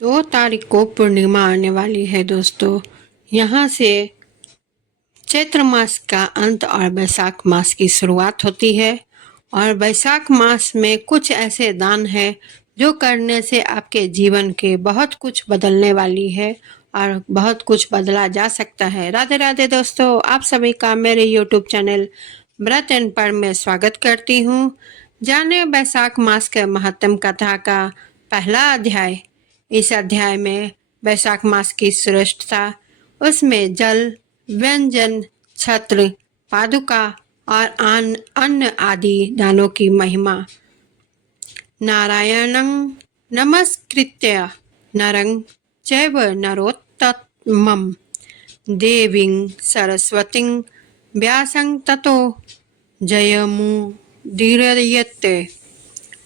2 तारीख को पूर्णिमा आने वाली है दोस्तों। यहाँ से चैत्र मास का अंत और वैशाख मास की शुरुआत होती है। और वैशाख मास में कुछ ऐसे दान हैं जो करने से आपके जीवन के बहुत कुछ बदलने वाली है और बहुत कुछ बदला जा सकता है। राधे राधे दोस्तों, आप सभी का मेरे यूट्यूब चैनल व्रत एंड पर में स्वागत करती हूँ। जाने वैशाख मास के महत्तम कथा का पहला अध्याय। इस अध्याय में वैशाख मास की श्रेष्ठता, उसमें जल, व्यंजन, छत्र, पादुका और अन्न आदि दानों की महिमा। नारायणं नमस्कृत्य नरं चैव नरोत्तमं देवीं सरस्वतीं व्यासं ततो जयमुदीरयेत्।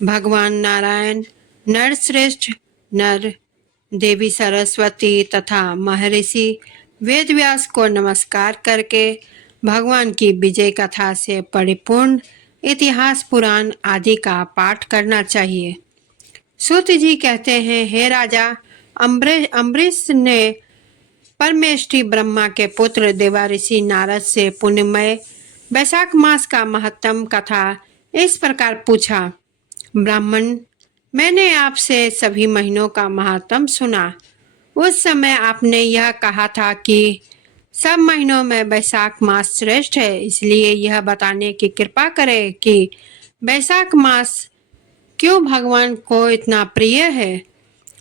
भगवान नारायण, नरश्रेष्ठ नर, देवी सरस्वती तथा महर्षि वेदव्यास को नमस्कार करके भगवान की विजय कथा से परिपूर्ण इतिहास पुराण आदि का पाठ करना चाहिए। सूत जी कहते हैं, हे राजा, अम्बरीश ने परमेष्ठी ब्रह्मा के पुत्र देवाऋषि नारद से पुण्यमय वैशाख मास का महत्तम कथा इस प्रकार पूछा। ब्राह्मण, मैंने आपसे सभी महीनों का महत्तम सुना। उस समय आपने यह कहा था कि सब महीनों में वैशाख मास श्रेष्ठ है, इसलिए यह बताने की कृपा करें कि वैशाख मास क्यों भगवान को इतना प्रिय है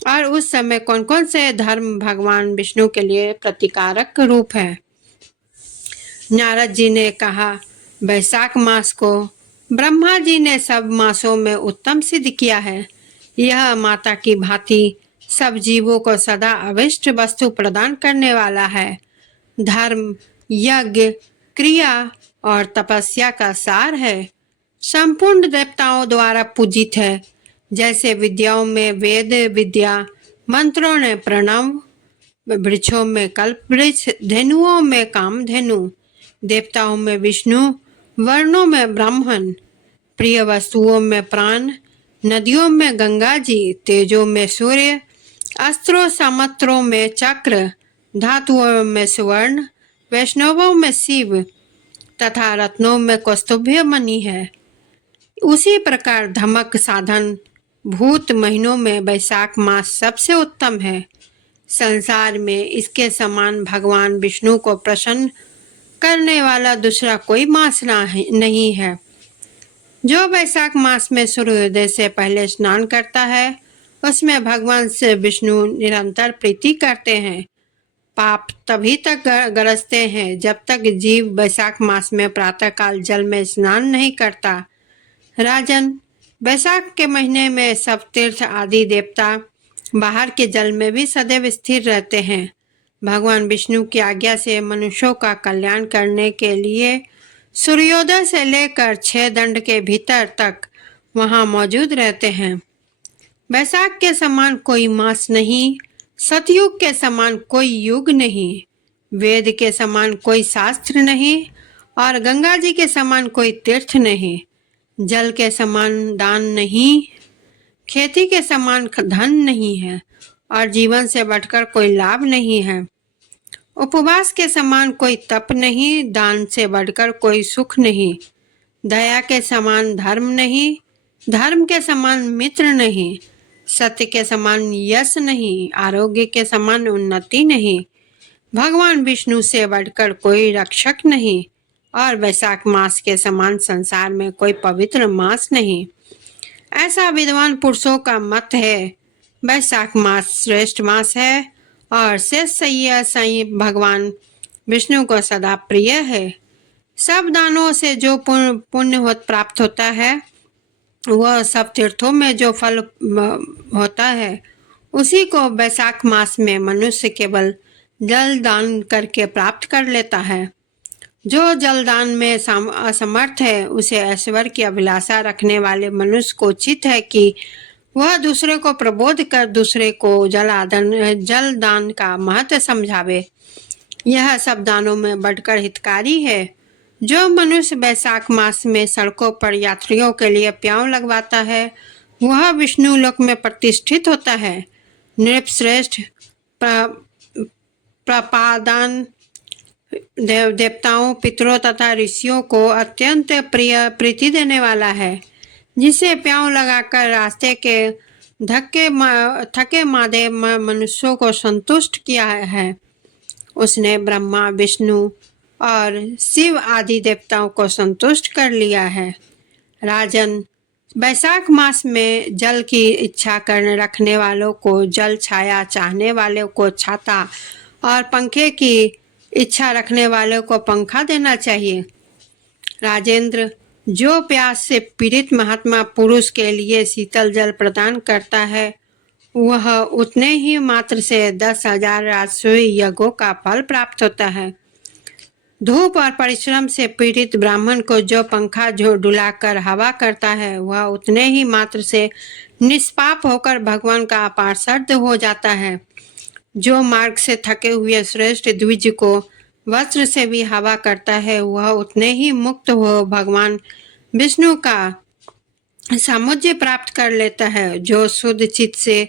और उस समय कौन कौन से धर्म भगवान विष्णु के लिए प्रतिकारक रूप है। नारद जी ने कहा, वैशाख मास को ब्रह्मा जी ने सब मासों में उत्तम सिद्ध किया है। यह माता की भांति सब जीवों को सदा अविष्ट वस्तु प्रदान करने वाला है। धर्म, यज्ञ, क्रिया और तपस्या का सार है। संपूर्ण देवताओं द्वारा पूजित है। जैसे विद्याओं में वेद विद्या, मंत्रों में प्रणव, वृक्षों में कल्प वृक्ष, धेनुओं में कामधेनु, देवताओं में विष्णु, वर्णों में ब्राह्मण, प्रिय वस्तुओं में प्राण, नदियों में गंगा जी, तेजों में सूर्य, अस्त्रों सामंत्रों में चक्र, धातुओं में स्वर्ण, वैष्णवों में शिव तथा रत्नों में कौस्तुभ्य मणि है। उसी प्रकार धमक साधन भूत महीनों में वैशाख मास सबसे उत्तम है। संसार में इसके समान भगवान विष्णु को प्रसन्न करने वाला दूसरा कोई मास नहीं है। जो वैशाख मास में सूर्योदय से पहले स्नान करता है, उसमें भगवान से विष्णु निरंतर प्रीति करते हैं। पाप तभी तक गरजते हैं जब तक जीव वैशाख मास में प्रातःकाल जल में स्नान नहीं करता। राजन, वैशाख के महीने में सब तीर्थ आदि देवता बाहर के जल में भी सदैव स्थिर रहते हैं। भगवान विष्णु की आज्ञा से मनुष्यों का कल्याण करने के लिए सूर्योदय से लेकर 6 दंड के भीतर तक वहां मौजूद रहते हैं। वैशाख के समान कोई मास नहीं, सतयुग के समान कोई युग नहीं, वेद के समान कोई शास्त्र नहीं और गंगा जी के समान कोई तीर्थ नहीं। जल के समान दान नहीं, खेती के समान धन नहीं है और जीवन से बढ़कर कोई लाभ नहीं है। उपवास के समान कोई तप नहीं, दान से बढ़कर कोई सुख नहीं। दया के समान धर्म नहीं, धर्म के समान मित्र नहीं। सत्य के समान यश नहीं, आरोग्य के समान उन्नति नहीं। भगवान विष्णु से बढ़कर कोई रक्षक नहीं और वैशाख मास के समान संसार में कोई पवित्र मास नहीं। ऐसा विद्वान पुरुषों का मत है। वैशाख मास श्रेष्ठ मास है और शेष सही भगवान विष्णु को सदा प्रिय है। सब दानों से जो पुण्य प्राप्त होता है, वह सब तीर्थों में जो फल होता है, उसी को वैशाख मास में मनुष्य केवल जल दान करके प्राप्त कर लेता है। जो जलदान में असमर्थ है, उसे ऐश्वर्य की अभिलाषा रखने वाले मनुष्य को उचित है कि वह दूसरे को प्रबोध कर दूसरे को जल दान का महत्व समझावे। यह सब दानों में बढ़कर हितकारी है। जो मनुष्य वैशाख मास में सड़कों पर यात्रियों के लिए प्याऊ लगवाता है, वह विष्णु लोक में प्रतिष्ठित होता है। नृपश्रेष्ठ प्रपादान देवताओं, पितरों तथा ऋषियों को अत्यंत प्रीति देने वाला है, जिसे प्याऊ लगाकर रास्ते के थके मादे मनुष्यों को संतुष्ट किया है। उसने ब्रह्मा, विष्णु और शिव आदि देवताओं को संतुष्ट कर लिया है। राजन, वैशाख मास में जल की इच्छा करने रखने वालों को जल, छाया चाहने वालों को छाता और पंखे की इच्छा रखने वालों को पंखा देना चाहिए। राजेंद्र, जो प्यास से पीड़ित महात्मा पुरुष के लिए शीतल जल प्रदान करता है, वह उतने ही मात्र से 10,000 राजसूय यज्ञों का फल प्राप्त होता है। धूप और परिश्रम से पीड़ित ब्राह्मण को जो पंखा जो डुलाकर हवा करता है, वह उतने ही मात्र से निष्पाप होकर भगवान का पार्षद हो जाता है। जो मार्ग से थके हुए श्रेष्ठ द्विज को वस्त्र से भी हवा करता है, वह उतने ही मुक्त हो भगवान विष्णु का सामुज्य प्राप्त कर लेता है। जो शुद्ध चित्त से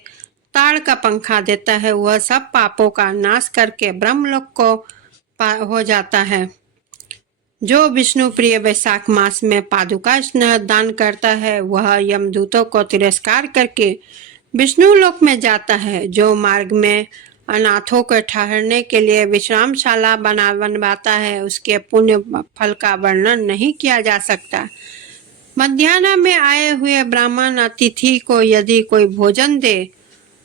ताड़ का पंखा देता है, वह सब पापों का नाश करके ब्रह्मलोक को हो जाता है। जो विष्णु प्रिय वैशाख मास में पादुका दान करता है, वह यमदूतों को तिरस्कार करके विष्णु लोक में जाता है। जो मार्ग में अनाथों को ठहरने के लिए विश्रामशाला बनवाता है, उसके पुण्य फल का वर्णन नहीं किया जा सकता। मध्याह्न में आए हुए ब्राह्मण अतिथि को यदि कोई भोजन दे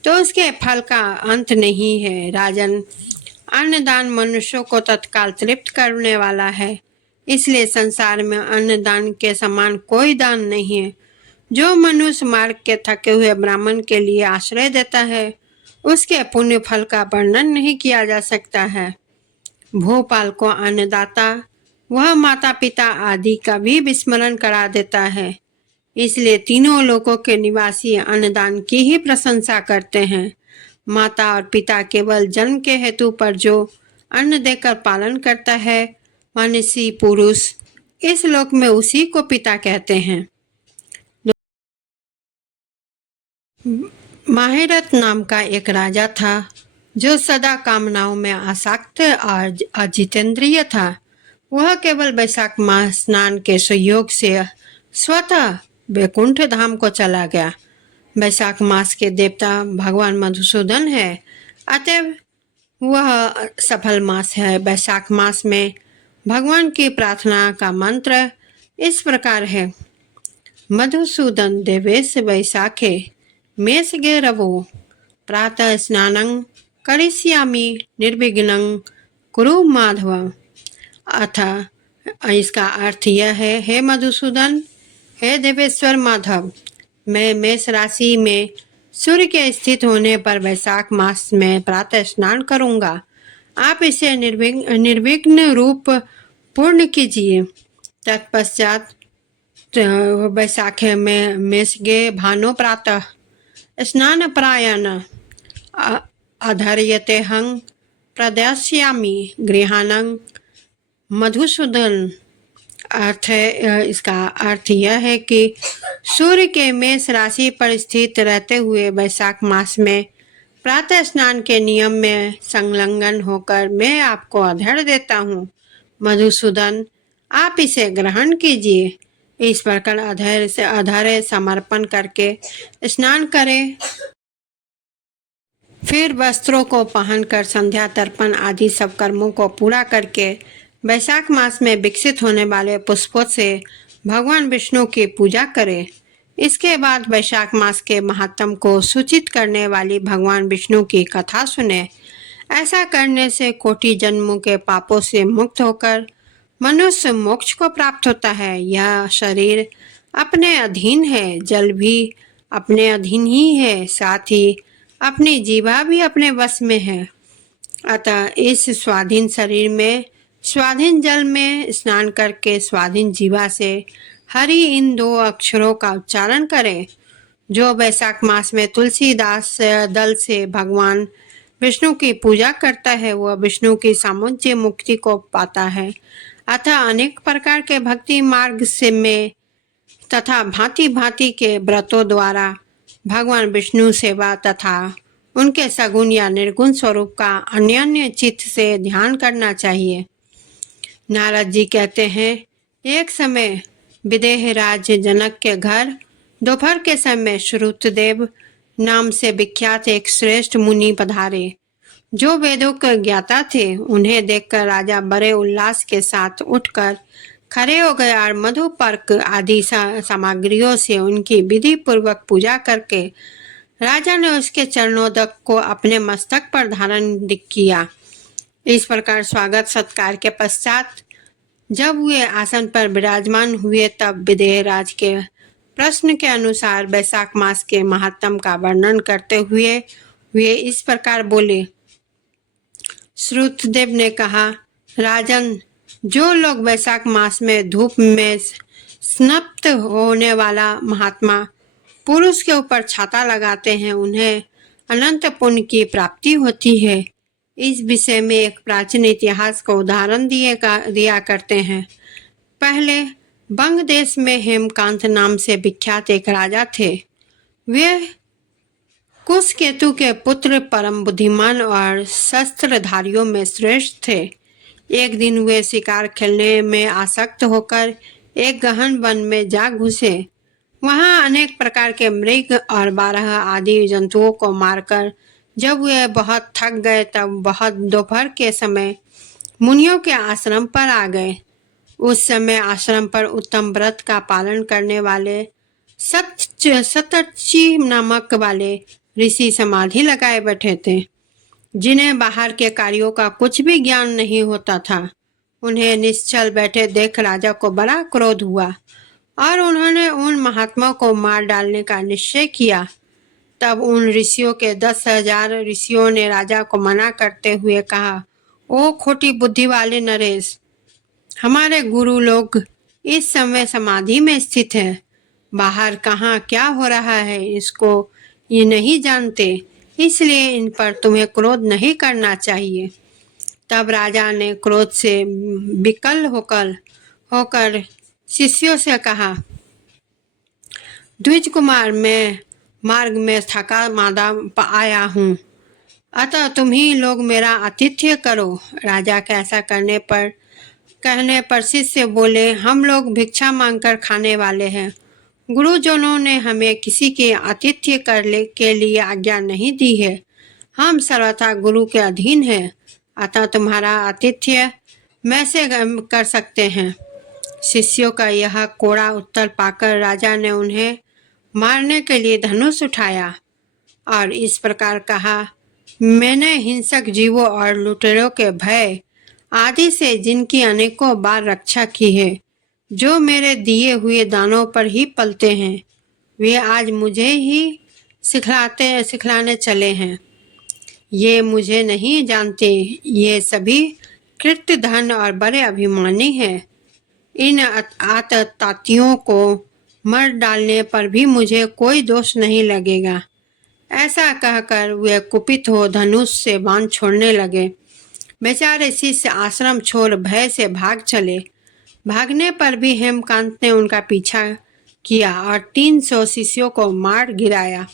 तो उसके फल का अंत नहीं है। राजन, अन्नदान मनुष्यों को तत्काल तृप्त करने वाला है, इसलिए संसार में अन्नदान के समान कोई दान नहीं है। जो मनुष्य मार्ग के थके हुए ब्राह्मण के लिए आश्रय देता है, उसके पुण्य फल का वर्णन नहीं किया जा सकता है। भोपाल को अन्नदाता वह माता पिता आदि का भी विस्मरण करा देता है, इसलिए तीनों लोकों के निवासी अन्नदान की ही प्रशंसा करते हैं। माता और पिता केवल जन्म के हेतु पर जो अन्न देकर पालन करता है, मनुष्य पुरुष इस लोक में उसी को पिता कहते हैं। माहिरत नाम का एक राजा था, जो सदा कामनाओं में आसक्त और अजितेंद्रिय था। वह केवल वैशाख मास स्नान के संयोग से स्वतः वैकुंठ धाम को चला गया। वैशाख मास के देवता भगवान मधुसूदन है, अतएव वह सफल मास है। वैशाख मास में भगवान की प्रार्थना का मंत्र इस प्रकार है: मधुसूदन देवेश वैशाखे मेषगे रवो प्रातः स्नानं करिष्यामि निर्विघ्नं कुरु माधव। अतः इसका अर्थ यह है, हे मधुसूदन, हे देवेश्वर माधव, मैं मेष राशि में सूर्य के स्थित होने पर वैशाख मास में प्रातः स्नान करूंगा। आप इसे निर्विघ्न रूप पूर्ण कीजिए। तत्पश्चात वैशाखे में मेषगे भानो प्रातः स्नान प्रायण अधर्यते हं प्रदर्शयामि गृहानं मधुसूदन। इसका अर्थ यह है कि सूर्य के मेष राशि पर स्थित रहते हुए वैशाख मास में प्रातः स्नान के नियम में संलग्न होकर मैं आपको अधर्य देता हूँ। मधुसूदन, आप इसे ग्रहण कीजिए। इस प्रकार अधर्य समर्पण करके स्नान करें। फिर वस्त्रों को पहनकर संध्या तर्पण आदि सब कर्मों को पूरा करके वैशाख मास में विकसित होने वाले पुष्पों से भगवान विष्णु की पूजा करें। इसके बाद वैशाख मास के महात्म को सूचित करने वाली भगवान विष्णु की कथा सुने। ऐसा करने से कोटि जन्मों के पापों से मुक्त होकर मनुष्य मोक्ष को प्राप्त होता है। यह शरीर अपने अधीन है, जल भी अपने अधीन ही है, साथ ही अपनी जीवा भी अपने वश में है। अतः इस स्वाधीन शरीर में स्वाधीन जल में स्नान करके स्वाधीन जीवा से हरि इन दो अक्षरों का उच्चारण करें। जो वैशाख मास में तुलसीदास दल से भगवान विष्णु की पूजा करता है, वह विष्णु की सामुज्य मुक्ति को पाता है। अतः अनेक प्रकार के भक्ति मार्ग से में तथा भांति भांति के व्रतों द्वारा भगवान विष्णु सेवा तथा उनके सगुण या निर्गुण स्वरूप का अन्योन्य चित्त से ध्यान करना चाहिए। नारद जी कहते हैं, एक समय विदेह राज जनक के घर दोपहर के समय श्रुतदेव नाम से विख्यात एक श्रेष्ठ मुनि पधारे, जो वेदों के ज्ञाता थे। उन्हें देखकर राजा बड़े उल्लास के साथ उठकर खड़े हो गए और मधुपर्क आदि सामग्रियों से उनकी विधि पूर्वक पूजा करके राजा ने उसके चरणोदक को अपने मस्तक पर धारण किया। इस प्रकार स्वागत सत्कार के पश्चात जब वे आसन पर विराजमान हुए, तब विदेहराज के प्रश्न के अनुसार वैशाख मास के महात्म का वर्णन करते हुए वे इस प्रकार बोले। श्रुतदेव ने कहा, राजन, जो लोग वैशाख मास में धूप में स्नात होने वाला महात्मा पुरुष के ऊपर छाता लगाते हैं, उन्हें अनंत पुण्य की प्राप्ति होती है। इस विषय में एक प्राचीन इतिहास को उदाहरण दिया करते हैं। पहले बंग देश में हेमकांत नाम से विख्यात एक राजा थे। वे कुशकेतु के पुत्र, परम बुद्धिमान और शस्त्रधारियों में श्रेष्ठ थे। एक दिन वे शिकार खेलने में आसक्त होकर एक गहन वन में जा घुसे। वहां अनेक प्रकार के मृग और 12 आदि जंतुओं को मारकर जब वे बहुत थक गए, तब बहुत दोपहर के समय मुनियों के आश्रम पर आ गए। उस समय आश्रम पर उत्तम व्रत का पालन करने वाले सतर्ची नामक वाले ऋषि समाधि लगाए बैठे थे, जिन्हें बाहर के कार्यों का कुछ भी ज्ञान नहीं होता था। उन्हें निश्चल बैठे देख राजा को बड़ा क्रोध हुआ और उन्होंने उन महात्माओं को मार डालने का निश्चय किया। तब उन ऋषियों के 10,000 ऋषियों ने राजा को मना करते हुए कहा, ओ खोटी बुद्धि वाले नरेश, हमारे गुरु लोग इस समय समाधि में स्थित है। बाहर कहाँ क्या हो रहा है इसको ये नहीं जानते, इसलिए इन पर तुम्हें क्रोध नहीं करना चाहिए। तब राजा ने क्रोध से विकल होकर शिष्यों से कहा, द्विज कुमार, मैं मार्ग में थका मादा आया हूँ, अतः तुम ही लोग मेरा आतिथ्य करो। राजा के ऐसा कहने पर शिष्य बोले, हम लोग भिक्षा मांगकर खाने वाले हैं। गुरुजनों ने हमें किसी के आतिथ्य के लिए आज्ञा नहीं दी है। हम सर्वथा गुरु के अधीन हैं, अतः तुम्हारा आतिथ्य मैसे कर सकते हैं। शिष्यों का यह कोड़ा उत्तर पाकर राजा ने उन्हें मारने के लिए धनुष उठाया और इस प्रकार कहा, मैंने हिंसक जीवों और लुटेरों के भय आदि से जिनकी अनेकों बार रक्षा की है, जो मेरे दिए हुए दानों पर ही पलते हैं, वे आज मुझे ही सिखलाने चले हैं। ये मुझे नहीं जानते, ये सभी कृत्य धन और बड़े अभिमानी हैं। इन आततातियों को मर डालने पर भी मुझे कोई दोष नहीं लगेगा। ऐसा कहकर वे कुपित हो धनुष से बाण छोड़ने लगे। बेचारे शिष्य आश्रम छोड़ भय से भाग चले। भागने पर भी हेमकांत ने उनका पीछा किया और 300 शिष्यों को मार गिराया।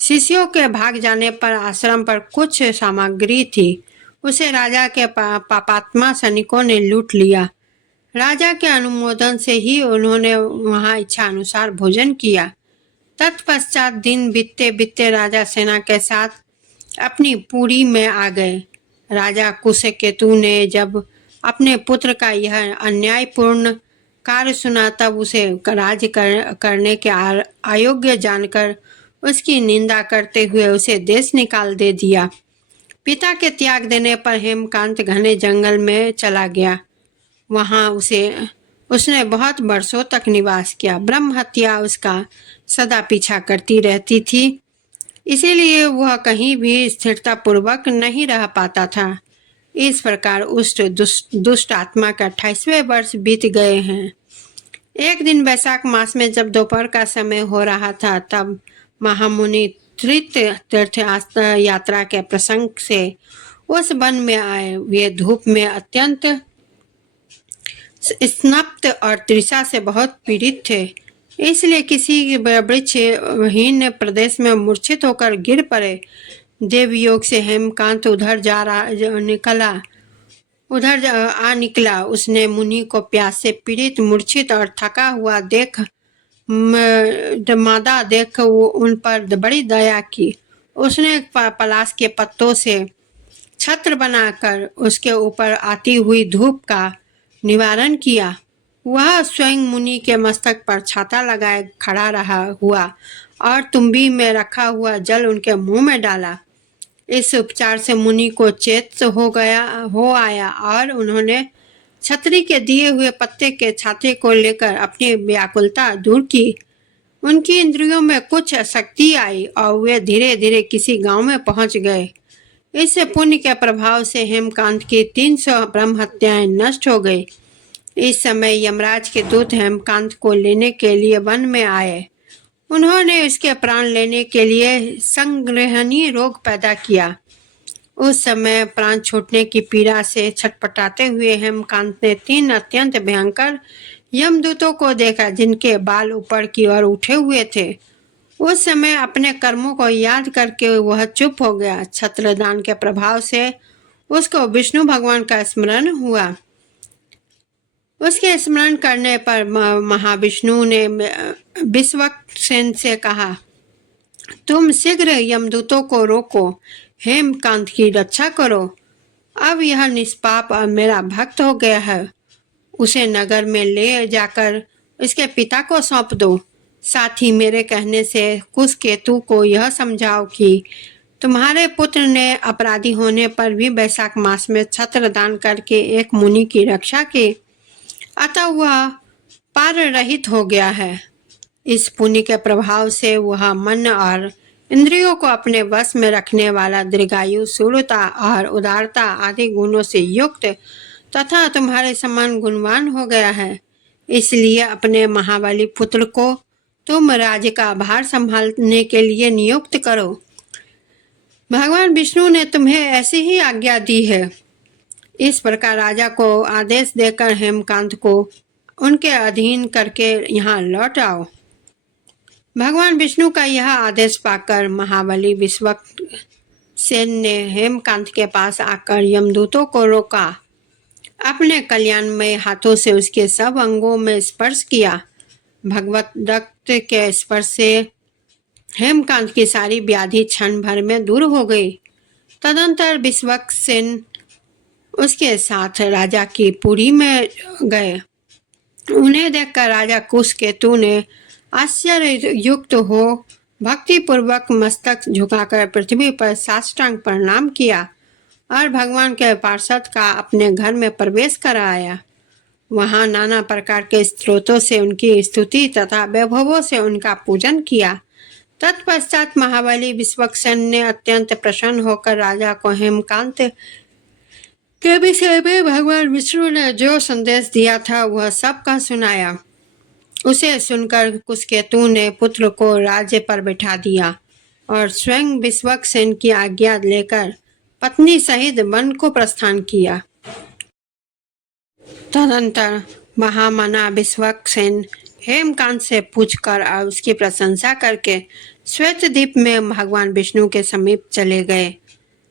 शिष्यों के भाग जाने पर आश्रम पर कुछ सामग्री थी, उसे राजा के पापात्मा सैनिकों ने लूट लिया। राजा के अनुमोदन से ही उन्होंने वहां इच्छा अनुसार भोजन किया। तत्पश्चात दिन बीतते बीतते राजा सेना के साथ अपनी पुरी में आ गए। राजा कुशकेतु ने जब अपने पुत्र का यह अन्यायपूर्ण कार्य सुना, तब उसे राज्य करने के अयोग्य जानकर उसकी निंदा करते हुए उसे देश निकाल दे दिया। पिता के त्याग देने पर हेमकांत घने जंगल में चला गया। वहां उसने बहुत वर्षों तक निवास किया। ब्रह्म हत्या उसका सदा पीछा करती रहती थी, इसीलिए वह कहीं भी स्थिरता पूर्वक नहीं रह पाता था। इस प्रकार उस दुष्ट आत्मा का 28वें वर्ष बीत गए हैं। एक दिन वैशाख मास में जब दोपहर का समय हो रहा था, तब महामुनि तीर्थ यात्रा के प्रसंग से उस वन में आए। वे धूप में अत्यंत स्नप्त और तृषा से बहुत पीड़ित थे, इसलिए किसी वृक्षहीन प्रदेश में मूर्छित होकर गिर पड़े। देवयोग से हेमकांत उधर आ निकला। उसने मुनि को प्यास से पीड़ित, मूर्छित और थका हुआ देख मादा देख उन पर बड़ी दया की। उसने पलाश के पत्तों से छत्र बनाकर उसके ऊपर आती हुई धूप का निवारण किया। वह स्वयं मुनि के मस्तक पर छाता लगाए खड़ा रहा हुआ और तुम्बी में रखा हुआ जल उनके मुंह में डाला। इस उपचार से मुनि को चेत हो आया और उन्होंने छतरी के दिए हुए पत्ते के छाते को लेकर अपनी व्याकुलता दूर की। उनकी इंद्रियों में कुछ शक्ति आई और वे धीरे धीरे किसी गांव में पहुंच गए। इस पुण्य के प्रभाव से हेमकांत की 300 ब्रह्म हत्याएं नष्ट हो गई। इस समय यमराज के दूत हेमकांत को लेने के लिए वन में आए। उन्होंने उसके प्राण लेने के लिए संग्रहणीय रोग पैदा किया। उस समय प्राण छूटने की पीड़ा से छटपटाते हुए हेमकांत ने 3 अत्यंत भयंकर यमदूतों को देखा, जिनके बाल ऊपर की ओर उठे हुए थे। उस समय अपने कर्मों को याद करके वह चुप हो गया। छत्रदान के प्रभाव से उसको विष्णु भगवान का स्मरण हुआ। उसके स्मरण करने पर महाविष्णु ने विश्वक्सेन से कहा, तुम शीघ्र यमदूतों को रोको, हेमकांत की रक्षा करो। अब यह निष्पाप और मेरा भक्त हो गया है। उसे नगर में ले जाकर इसके पिता को सौंप दो। साथ ही मेरे कहने से कुशकेतु को यह समझाओ कि तुम्हारे पुत्र ने अपराधी होने पर भी वैशाख मास में छत्र दान करके एक मुनि की रक्षा की, अतः वह पार रहित हो गया है। इस पुण्य के प्रभाव से वह मन और इंद्रियों को अपने वश में रखने वाला, दीर्घायु, शूरता और उदारता आदि गुणों से युक्त तथा तुम्हारे समान गुणवान हो गया है। इसलिए अपने महाबली पुत्र को तुम राज्य का भार संभालने के लिए नियुक्त करो। भगवान विष्णु ने तुम्हें ऐसी ही आज्ञा दी है। इस प्रकार राजा को आदेश देकर हेमकांत को उनके अधीन करके यहाँ लौट आओ। भगवान विष्णु का यह आदेश पाकर महाबली विश्वक्सेन ने हेमकांत के पास आकर यमदूतों को रोका। अपने कल्याणमय हाथों से उसके सब अंगों में स्पर्श किया। भगवत दत्त के स्पर्श से हेमकांत की सारी व्याधि क्षण भर में दूर हो गई। तदंतर विश्वक्सेन उसके साथ राजा की पुरी में गए। उन्हें देखकर राजा कुशकेतु ने आश्चर्य युक्त हो भक्ति पूर्वक मस्तक झुकाकर पृथ्वी पर साष्टांग प्रणाम किया और भगवान के पार्षद का अपने घर में प्रवेश कराया। वहां नाना प्रकार के स्त्रोतों से उनकी स्तुति तथा वैभवों से उनका पूजन किया। तत्पश्चात महाबली विश्वक्सेन ने अत्यंत प्रसन्न होकर राजा को हेमकांत के विषय में भगवान विष्णु ने जो संदेश दिया था वह सब का सुनाया। उसे सुनकर कुशकेतु ने पुत्र को राज्य पर बिठा दिया और स्वयं विश्वक्सेन की आज्ञा लेकर पत्नी सहित वन को प्रस्थान किया। तदंतर महामना विश्वक्सेन हेमकांत से पूछकर और उसकी प्रशंसा करके श्वेतद्वीप में भगवान विष्णु के समीप चले गए।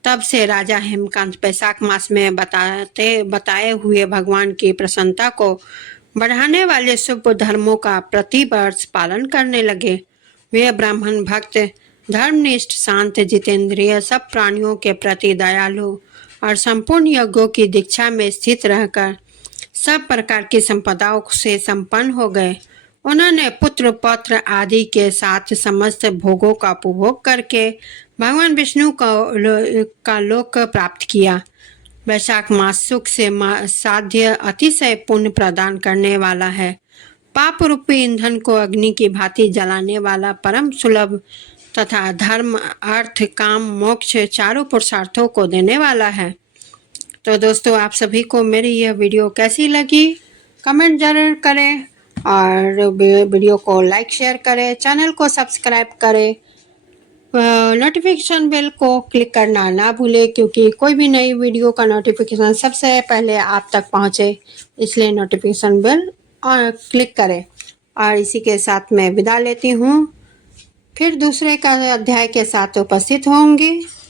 तब से राजा हेमकांत वैशाख मास में बताए हुए भगवान की प्रसन्नता को बढ़ाने वाले शुभ धर्मों का प्रति वर्ष पालन करने लगे। वे ब्राह्मण भक्त, धर्मनिष्ठ, शांत, जितेंद्रिय, सब प्राणियों के प्रति दयालु और संपूर्ण यज्ञों की दीक्षा में स्थित रहकर सब प्रकार की संपदाओं से संपन्न हो गए। उन्होंने पुत्र पौत्र आदि के साथ समस्त भोगों का उपभोग करके भगवान विष्णु का लोक प्राप्त किया। वैशाख मास सुख से साध्य अतिशय पुण्य प्रदान करने वाला है। पाप रूपी ईंधन को अग्नि की भांति जलाने वाला, परम सुलभ तथा धर्म, अर्थ, काम, मोक्ष चारों पुरुषार्थों को देने वाला है। तो दोस्तों, आप सभी को मेरी यह वीडियो कैसी लगी कमेंट जरूर करें और वीडियो को लाइक शेयर करें, चैनल को सब्सक्राइब करें, नोटिफिकेशन बेल को क्लिक करना ना भूलें, क्योंकि कोई भी नई वीडियो का नोटिफिकेशन सबसे पहले आप तक पहुंचे, इसलिए नोटिफिकेशन बेल क्लिक करें। और इसी के साथ मैं विदा लेती हूं, फिर दूसरे का अध्याय के साथ उपस्थित होंगी।